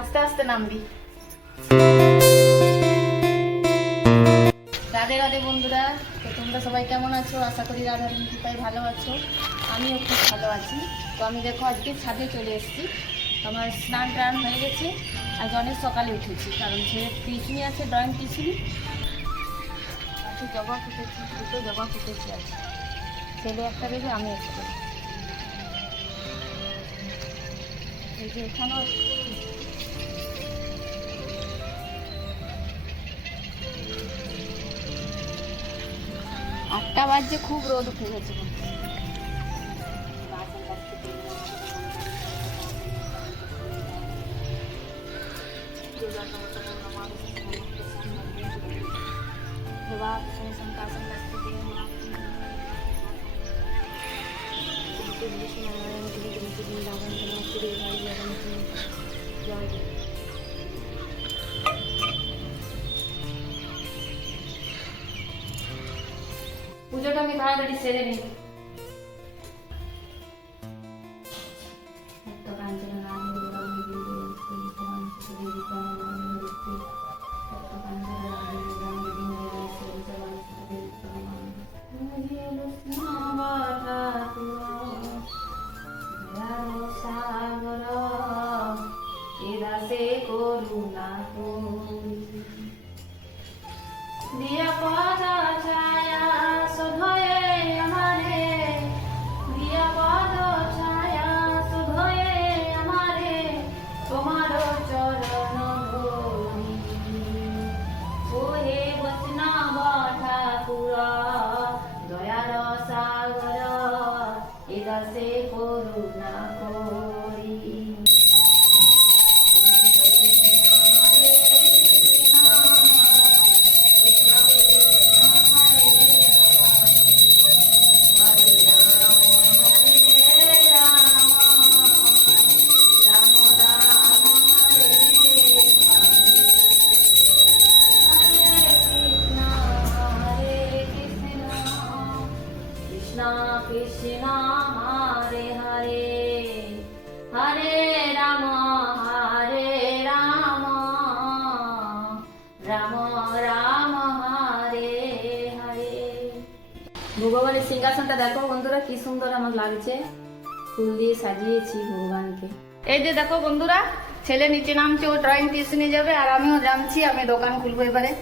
আস্তে আস্তে নামবি। রাধে রাধে বন্ধুরা, তো তোমরা সবাই কেমন আছো? আশা করি রাধার কৃপায় ভালো আছো। আমিও খুব ভালো আছি। তো আমি দেখো আজকে ছাদে চলে এসেছি। আমার স্নান টান হয়ে গেছে। আজ অনেক সকালে উঠেছি, কারণ ছেলের টিউশনি আছে, ড্রয়িং টিউশনি। আজকে জবা ফুটেছি, দুটো জবা ফুটেছি আছে। ছেলে একটা দেবে, আমি একটা দেবো। এই যে এখানেও 8টা বাজছে, খুব রোদ উঠে গেছে। পুজোটা আমি তাড়াতাড়ি সেরে নিই। করুণা দিয়া পদা ছায়া শুধয়ে আমারে, দিয়া পদ ছায়া শুধয়ে আমারে, তোমার চরণ ধরি। ওহে বৈষ্ণব ঠাকুর দয়ার সাগর, এ দাসে করুণা করি। Krishna Hare Hare, Hare Rama Hare Rama, Rama Rama Hare Hare। ভগবানের সিংহাসনটা দেখো বন্ধুরা, কি সুন্দর আমার লাগছে। ফুল দিয়ে সাজিয়েছি ভগবানকে। এই যে দেখো বন্ধুরা, ছেলে নিচে নামছে, ও ড্রয়িং টিউশনে যাবে, আর আমিও নামছি, আমি দোকান খুলবো এবারে।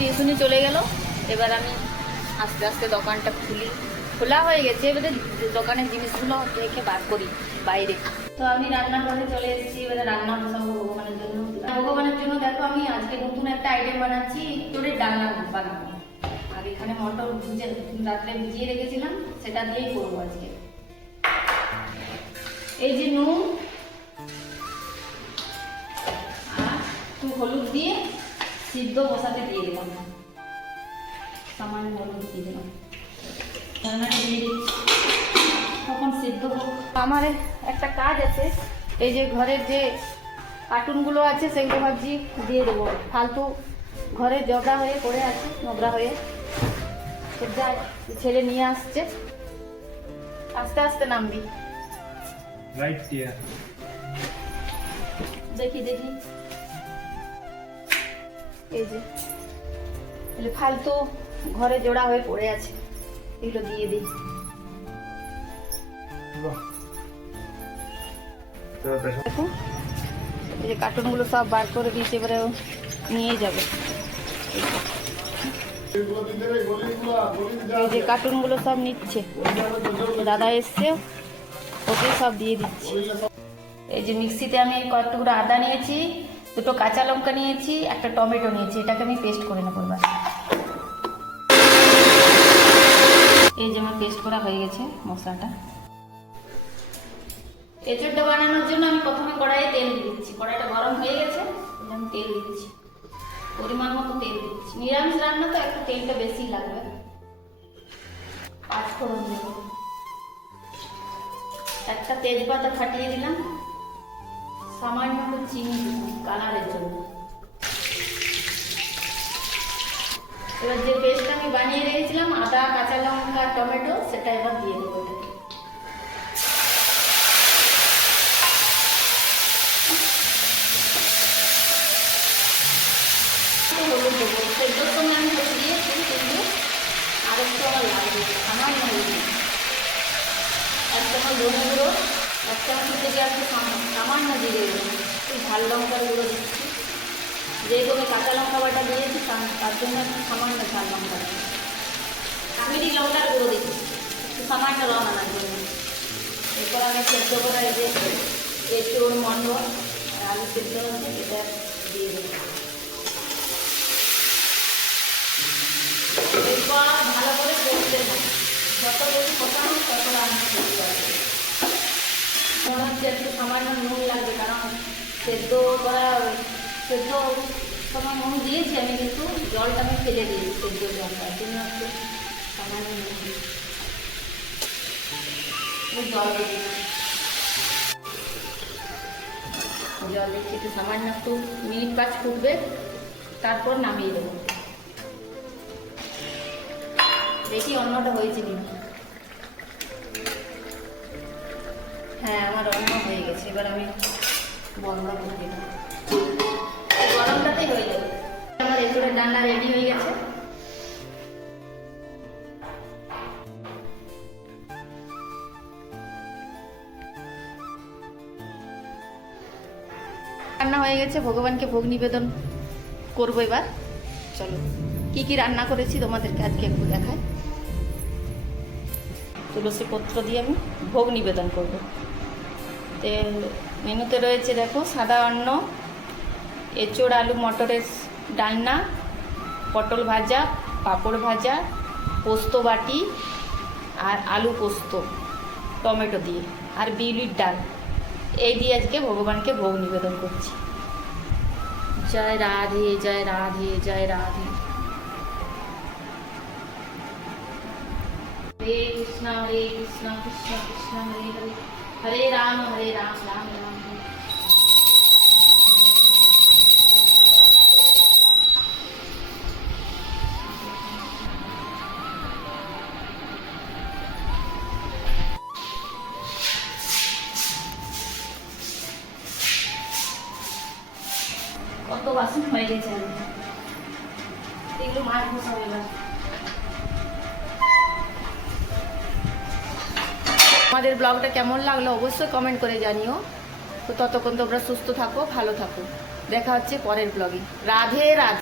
টিউশনি চলে গেল, এবার আমি আস্তে আস্তে দোকানটা খোলা হয়ে গেছে। এবারে দোকানের জিনিসগুলো রেখে বার করি বাইরে। তো আমি রান্নাঘরে চলে এসেছি, এবারে রান্না বসাবো ভগবানের জন্য। ভগবানের জন্য দেখো আমি আজকে নতুন একটা আইটেম বানাচ্ছি, ইঁচড়ের ডালনা বানাবো। আর এখানে মটর রাত্রে ভিজিয়ে রেখেছিলাম, সেটা দিয়েই করবো আজকে। এই যে নুন আর একটু হলুদ দিয়ে সিদ্ধ বসাতে দিয়ে দিলাম, সামান্য হলুদ দিয়ে দিলাম, তখন সিদ্ধ হোক। আমার একটা কাজ আছে, এই যে ঘরের যে কার্টুনগুলো আছে সেগুলো ভাবছি দিয়ে দেবো। ফালতু ঘরে জগা হয়ে পড়ে আছে, নোংরা হয়ে। যাই, ছেলে নিয়ে আসছে, আস্তে আস্তে নামবি। দেখি দেখি, এই যে ফালতু ঘরে জোড়া হয়ে পড়ে আছে, এগুলো দিয়ে দিই। দেখো এই যে কার্টুনগুলো সব বার করে দিয়েছে, এবারে নিয়ে যাবে। এই যে কার্টুনগুলো সব নিচ্ছে, দাদা এসছে, ওকে সব দিয়ে দিচ্ছি। এই যে মিক্সিতে আমি কয়েকটুকু আদা নিয়েছি, দুটো কাঁচা লঙ্কা নিয়েছি, একটা টমেটো নিয়েছি, এটাকে আমি পেস্ট করে নেবো এবার। এই যে আমার পেস্ট করা হয়ে গেছে মশলাটা। এঁচড়টা বানানোর জন্য আমি প্রথমে কড়াইয়ে তেল দিচ্ছি, কড়াইটা গরম হয়ে গেছে, আমি তেল দিচ্ছি, পরিমাণ মতো তেল দিচ্ছি। নিরামিষ রান্না তো একটু তেলটা বেশি লাগবে। পাঁচফোড়ন দেব, একটা তেজপাতা ফাটিয়ে দিলাম, সামান্য একটু চিনি কালারের জন্য। এবার যে পেস্টটা আমি বানিয়ে রেখেছিলাম আদা, কাঁচা লঙ্কা, টমেটো, সেটা এবার দিয়ে দেবো এটাকে। হলুদ দেবো, সেদ্ধর সময় আমি হলুদ দিয়েছি, কিন্তু আর একটু আমার লাগবে, সামান্য হলুদ। এক চামচ ধনে গুঁড়ো, এক চামচ থেকে একটু সামান্য জিরে গুঁড়ো, একটু ঝাল লঙ্কার গুঁড়ো দিচ্ছি, যেহেতু আমি কাঁচা লঙ্কা বাটা দিয়েছি তার জন্য একটু সামান্য ঝাল লঙ্কা, কাশ্মীরি লঙ্কার গুঁড়ো দিচ্ছি একটু সামান্য রং আনার জন্য। এরপর আমি সেদ্ধ করা যে এঁচোড়, মটর আর আলু সেদ্ধ হচ্ছে এটা দিয়ে দেবো। এরপর ভালো করে কষতে হবে, যত বেশি কষানো তত রান্না করতে হবে। মনে হচ্ছে একটু সামান্য নুন লাগবে, কারণ সেদ্ধ সময় নুন দিয়েছি আমি, কিন্তু জলটা আমি ফেলে দিয়েছি সেদ্ধ জলটা, তার জন্য একটু সামান্য নুন জল দিচ্ছি, একটু সামান্য একটু মিনিট 5 ফুটবে, তারপর নামিয়ে দেবো। দেখি অন্যটা হয়েছে কিনা। হ্যাঁ, আমার অন্য হয়ে গেছে, এবার আমি বন্ধ করে দিলাম, গরমটাতেই হয়ে যাবে। আমার এঁচোড়ের রান্না রেডি হয়ে গেছে। রান্না হয়ে গেছে, ভগবানকে ভোগ নিবেদন করবো এবার। চলো কি কি রান্না করেছি তোমাদেরকে আজকে একটু দেখাই। তুলসী পত্র দিয়ে আমি ভোগ নিবেদন করব। তো মেনুতে রয়েছে দেখো, সাদা অন্ন, এঁচোড় আলু মটরের ডালনা, পটল ভাজা, পাঁপড় ভাজা, পোস্ত বাটি আর আলু পোস্ত টমেটো দিয়ে, আর বিউলির ডাল। এই দিয়ে আজকে ভগবানকে ভোগ নিবেদন করছি। জয় রাধে, জয় রাধে, জয় রাধে। হরে কৃষ্ণ, কৃষ্ণ কৃষ্ণ হরে হরে, হরে রাম, রাম রাম হরে। কত বাসন হয়ে গেছে, এগুলো মাছ বসাবো এবার। আমাদের ব্লগটা কেমন লাগলো অবশ্যই কমেন্ট করে জানিও। তো ততক্ষণ তোমরা সুস্থ থাকো, ভালো থাকো, দেখা হচ্ছে পরের ব্লগে। রাধে রাধে।